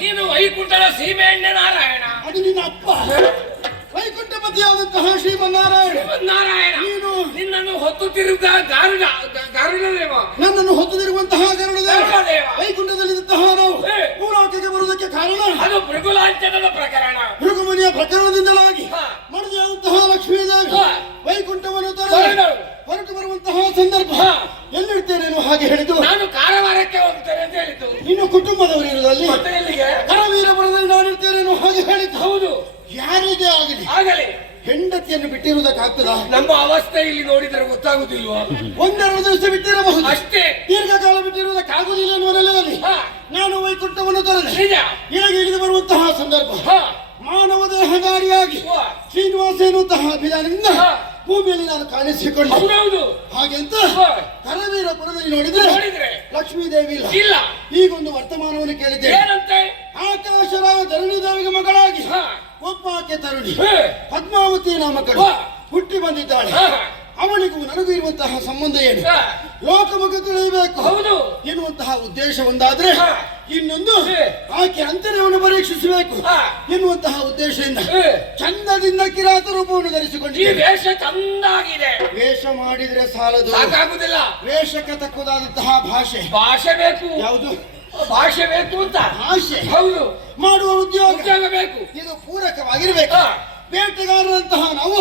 ನೀನು ವೈಕುಂಠದ ಸೀಮೆಎಣ್ಣೆ ನಾರಾಯಣ. ಅದು ನಿನ್ನ ಅಪ್ಪ ವೈಕುಂಠಪತಿಯಾದಂತಹ ಶ್ರೀಮನ್ನಾರಾಯಣ. ನೀನು ನಿನ್ನನ್ನು ಹೊತ್ತು ತಿರುಗ ಗರುಡದೇವ, ನನ್ನನ್ನು ಹೊತ್ತು ತಿರುಗುವಂತಹ ಗರುಡದೇವ ವೈಕುಂಠದಲ್ಲಿದ್ದಂತಹ ನಾವು ಭೂಲೋಕಕ್ಕೆ ಬರುವುದಕ್ಕೆ ಕಾರಣ ಅದು ಭೃಗುಲಾಂಛನದ ಪ್ರಕರಣ. ಭೃಗುಮುನಿಯ ಪ್ರಕರಣದಿಂದಲಾಗಿ ಮಡದಿಯಾದಂತಹ ಲಕ್ಷ್ಮೀದೇವಿ ವೈಕುಂಠವನ್ನು ತೊರೆದು ಹೊರಟು ಬರುವಂತಹ ಸಂದರ್ಭ ಎಲ್ಲಿರ್ತೇನೇನು ಹಾಗೆ ಹೇಳಿದ್ದು. ನಾನು ಕಾರವಾರಕ್ಕೆ ಹೋಗ್ತೇನೆ ಅಂತ ಹೇಳಿದ್ದು. ಇನ್ನು ಕುಟುಂಬದವರು ಇರುವುದಲ್ಲಿ ಎಲ್ಲಿಗೆ ಕರವೀರಪುರದಲ್ಲಿ ನಾನು ಇರ್ತೇನೇನು ಹಾಗೆ ಹೇಳಿದ್ದು. ಹೌದು, ಯಾರಿಗೆ ಆಗಲಿ ಹೆಂಡತಿಯನ್ನು ಬಿಟ್ಟಿರುವುದಕ್ಕಾಗ್ತದ? ನಮ್ಮ ಅವಸ್ಥೆ ಇಲ್ಲಿ ನೋಡಿದರೆ ಗೊತ್ತಾಗುದಿಲ್ವಾ? ಒಂದೆರಡು ದಿವಸ ಬಿಟ್ಟಿರಬಹುದು ಅಷ್ಟೇ, ದೀರ್ಘಕಾಲ ಬಿಟ್ಟಿರುವುದಕ್ಕಾಗುವುದಿಲ್ಲ ಎನ್ನುವ ನೆಲೆಯಲ್ಲಿ ನಾನು ವೈಕುಂಠವನ್ನು ತೊರೆದೆ ಇಳಗೆ ಇಳಿದು ಬರುವಂತಹ ಸಂದರ್ಭ ಮಾನವ ದೇಹಧಾರಿಯಾಗಿ ಶ್ರೀನಿವಾಸ ಎನ್ನುವಂತಹ ಅಭಿಯಾನದಿಂದ ಭೂಮಿಯಲ್ಲಿ ನಾನು ಕಾಣಿಸಿಕೊಂಡೆ. ಹಾಗೆಂತ ಕರವೀರಪುರದಲ್ಲಿ ನೋಡಿದ್ರೆ ಲಕ್ಷ್ಮೀದೇವಿ ಇಲ್ಲ. ಈಗೊಂದು ವರ್ತಮಾನವನ್ನು ಕೇಳಿದ್ದೆ. ಆಕಾಶರಾಯ ಧರಣಿದೇವಿಗೆ ಮಗಳಾಗಿ ಒಬ್ಬಾಕೆ ತರುಣಿ ಪದ್ಮಾವತಿ ನಾಮಕಳು ಹುಟ್ಟಿ ಬಂದಿದ್ದಾಳೆ. ಅವಳಿಗೂ ನನಗೂ ಇರುವಂತಹ ಸಂಬಂಧ ಏನು? ಲೋಕಮುಖ ತಿಳಿಯಬೇಕು ಎನ್ನುವಂತಹ ಉದ್ದೇಶ ಒಂದಾದ್ರೆ, ಇನ್ನೊಂದು ಆಕೆ ಅಂತರ್ಯವನ್ನು ಪರೀಕ್ಷಿಸಬೇಕು ಎನ್ನುವಂತಹ ಉದ್ದೇಶದಿಂದ ಚಂದದಿಂದ ಕಿರಾತ ರೂಪವನ್ನು ಧರಿಸಿಕೊಂಡಿದೆ. ವೇಷ ಚಂದಾಗಿದೆ. ವೇಷ ಮಾಡಿದ್ರೆ ಸಾಲದು, ವೇಷಕ್ಕೆ ತಕ್ಕುದಾದಂತಹ ಭಾಷೆ ಬೇಕು. ಯಾವುದು ಭಾಷೆ ಬೇಕು ಅಂತ? ಭಾಷೆ ಹೌದು. ಮಾಡುವ ಉದ್ಯೋಗ ಬೇಕು. ಇದು ಪೂರಕವಾಗಿರ್ಬೇಕು. ಬೇಟೆಗಾರರಂತಹ ನಾವು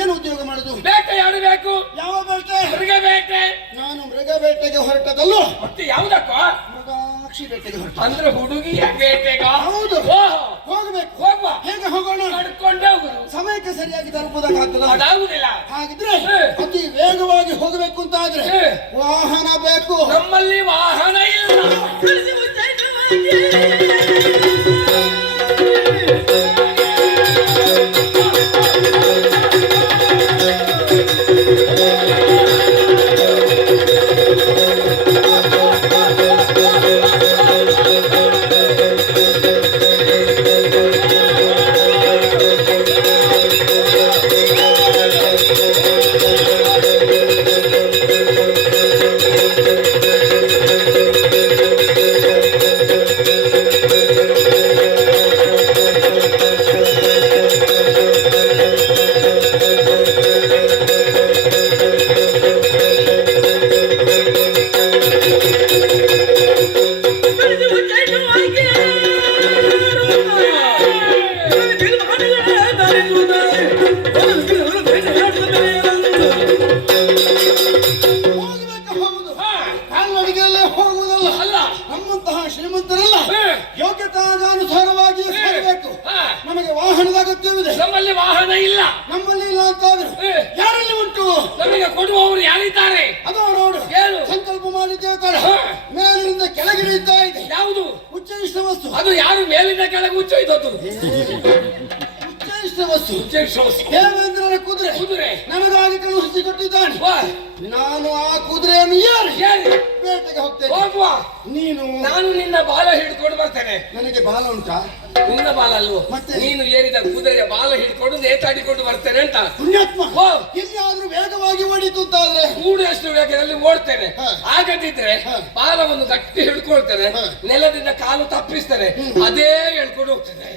ಏನು ಉದ್ಯೋಗ ಮಾಡುದು? ಬೇಟೆಯಾಡಬೇಕು. ಯಾವ ಬೇಟೆ? ಮೃಗ ಬೇಟೆ. ನಾನು ಮೃಗ ಬೇಟೆಗೆ ಹೊರಟದಲ್ಲೋ. ಮತ್ತೆ ಯಾವುದಕ್ಕ? ಮೃಗಾಕ್ಷಿ ಬೇಟೆಗೆ ಹೊರಟ. ಅಂದ್ರೆ ಹುಡುಗಿಯ ಬೇಟೆಗ? ಹೌದು. ಹೋಗ್ಬೇಕು. ಹೋಗುವ. ಹೇಗೆ ಹೋಗೋಣ? ನಡ್ಕೊಂಡೇ ಹೋಗುದು. ಸಮಯಕ್ಕೆ ಸರಿಯಾಗಿ ತಲುಪುವುದಕ್ಕಾಗ್ತದ? ಅದಾಗುದಿಲ್ಲ. ಹಾಗಿದ್ರೆ ಅತಿ ವೇಗವಾಗಿ ಹೋಗಬೇಕು ಅಂತ ಆದ್ರೆ ವಾಹನ ಬೇಕು. ನಮ್ಮಲ್ಲಿ ವಾಹನ ಇಲ್ಲ. ಶ್ರೀಮಂತರಲ್ಲ, ಯೋಗ್ಯತಾನುಸಾರವಾಗಿ ಸಾಗಬೇಕು. ನಮಗೆ ವಾಹನದ ಅಗತ್ಯವಿದೆ. ನಮ್ಮಲ್ಲಿ ವಾಹನ ಇಲ್ಲ. ನಮ್ಮಲ್ಲಿ ಇಲ್ಲ ಅಂತಾದ್ರೆ ಯಾರಲ್ಲಿ ಉಂಟು? ನಮಗೆ ಕೊಡುವವರು ಯಾರಿದ್ದಾರೆ? ಅದು ನೋಡು. ಏನು ಸಂಕಲ್ಪ ಮಾಡಿದ್ದೇವೆ ಕಣ. ಮೇಲಿನಿಂದ ಕೆಳಗಿಳಿಯುತ್ತಾ ಇದೆ. ಯಾವುದು? ಉಚ್ಚೈಷ್ಟ ವಸ್ತು. ಅದು ಯಾರು ಮೇಲಿಂದ ಕೆಳಗೆ ಉಚ್ಚೈದದ್ದು? ಉಚ್ಚೈಷ್ಟ ವಸ್ತು. ದೇವೇಂದ್ರನ ಕುದುರೆ ನನಗಾಗಿ ಕಳುಹಿಸಿಕೊಟ್ಟಿದ್ದಾನೆ. ನಾನು ಆ ಕುದುರೆಯನ್ನು ಬೇಟೆಗೆ ಹೋಗ್ತೇನೆ. ಹೋಗುವ. ನಾನು ನಿನ್ನ ಬಾಲ ಹಿಡ್ಕೊಂಡು ಬರ್ತೇನೆ. ನನಗೆ ಬಾಲ ಉಂಟಾ? ನಿನ್ನ ಬಾಲ ಅಲ್ವೋ? ಮತ್ತೆ ನೀನು ಏರಿದ ಕುದುರೆಯ ಬಾಲ ಹಿಡ್ಕೊಂಡು ನೇತಾಡಿಕೊಂಡು ಬರ್ತೇನೆ ಅಂತ. ಪುಣ್ಯಾತ್ಮ, ಎಲ್ಲಿಯಾದ್ರೂ ವೇಗವಾಗಿ ಓಡಿತು ಅಂತಾದ್ರೆ ಕೂಡಷ್ಟು ವೇಗದಲ್ಲಿ ಓಡ್ತೇನೆ. ಆಗದಿದ್ರೆ ಬಾಲವನ್ನು ಗಟ್ಟಿ ಹಿಡ್ಕೊಳ್ತೇನೆ, ನೆಲದಿಂದ ಕಾಲು ತಪ್ಪಿಸ್ತೇನೆ, ಅದೇ ಹೇಳ್ಕೊಂಡು ಹೋಗ್ತೇನೆ.